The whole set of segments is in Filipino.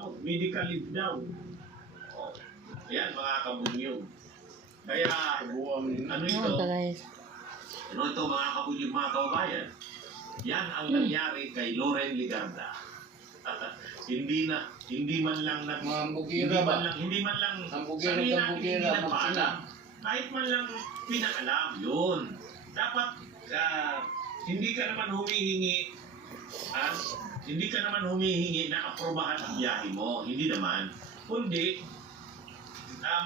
nagpapagamot, medical leave daw. Oh, yan mga kabunyog. Kaya, ano ito? Ano ito mga kabunyog, mga kababayan? Yan ang nangyari kay Loren Legarda. Hindi man lang hindi man lang sabihin natin hindi nagpaalam. Kahit man lang pinaalam, yun. Dapat hindi ka naman humihingi na aprobahan ang biyahe mo. Hindi naman. Kundi,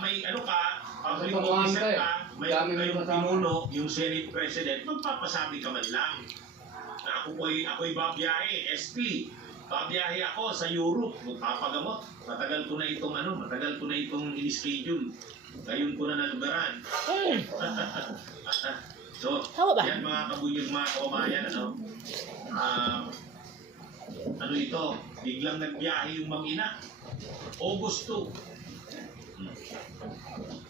may ano ka, public officer ka, may kayong pinuno, yung Senate President, magpapasabi ka man lang na ako'y babiyahe, SP. Babiyahe ako sa Europe, magpapagamot. Matagal ko na itong in-schedule. Ngayon ko na nalugaran. So, yan mga kabunyog, mga kababayan, ano ito, biglang nagbiyahe yung mag-ina. August 2.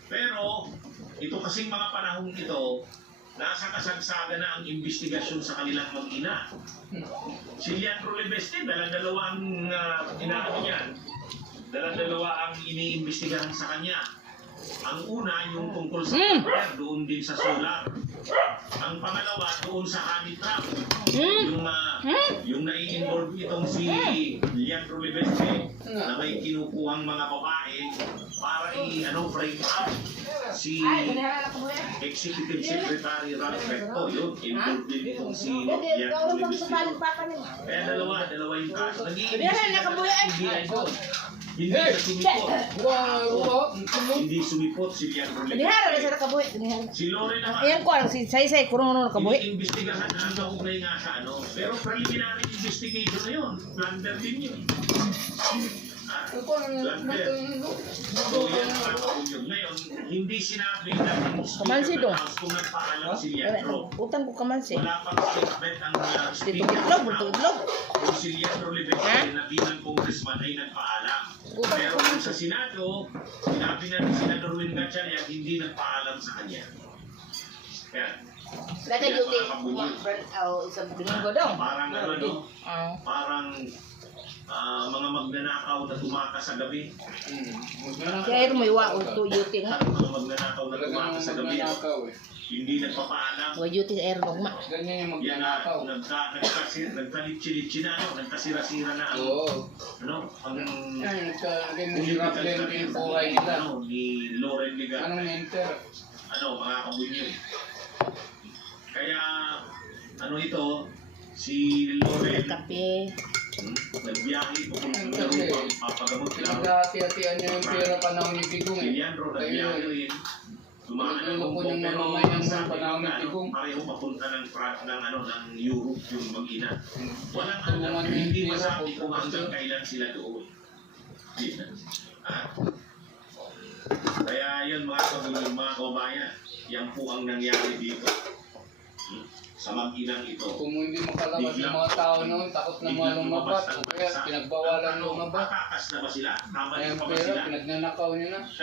Pero, ito kasing mga panahong ito, nasa kasagsagan na ang investigasyon sa kanilang mag-ina. Si Leandro Libeste, dalawa ang iniimbestigahan sa kanya. Ang una, yung tungkol sa power, doon din sa solar. Ang pangalawa, doon sa honey trap. Yung nai-involve itong si Leandro Libeste na may kinukuhang mga babae para frame up si Executive Secretary Ralph Recto. Yun, involved din itong si Leandro Libeste. Kaya dalawa yung kaso. Hindi sumipot si Leandro Libeste. Si Loren naman, iniimbestigahan na kaugnay nga sa pero preliminary investigation na yun. Plunder din yun. Plunder. So yan ang kapunyog. Ngayon, hindi sinabi na kung nagpaalam si Leandro. Wala pang statement ang speaker kung si Leandro Libeste na bilang congressman ay nagpaalam. Pero kung sa Senado, sinabi na ni Senador Win Gatchalian, hindi nagpaalam sa kanya. Yan. Parang mga magnanakaw na tumakas sa gabi. Kaya may yuting. Mga magnanakaw na tumakas sa gabi. Hindi nagpapaalam. Ganyan yung Yan magnanakaw. nagtalitsi-litsi na, nagtasira-sira na ang Nagkahirap din yung buhay nila. ni Loren Legarda. Anong enter? Mga kabunyo. Kaya, ito, si Loren, nagbiyahe po kung papagamot lang. Pinagkati-hatian niya yung pera panahon ni Pigong. Si Leandro, nagbiyahe rin. Dumaan ang yung mamamayan ng panahon ni Pigong. Pareho papunta ng Europe yung mag-ina. Walang alam, hindi masabi kung hanggang kailan sila doon. Kaya yun mga kabunyo, mga kababayan, yan po ang nangyari dito. Sa mag-inang ito. Kung hindi makalabas yung mga tao noon, takot na mga lumabas. Kaya pinagbawalan lumabas. Makakas na ba sila? Kaya pera, pinagnanakaw nyo na.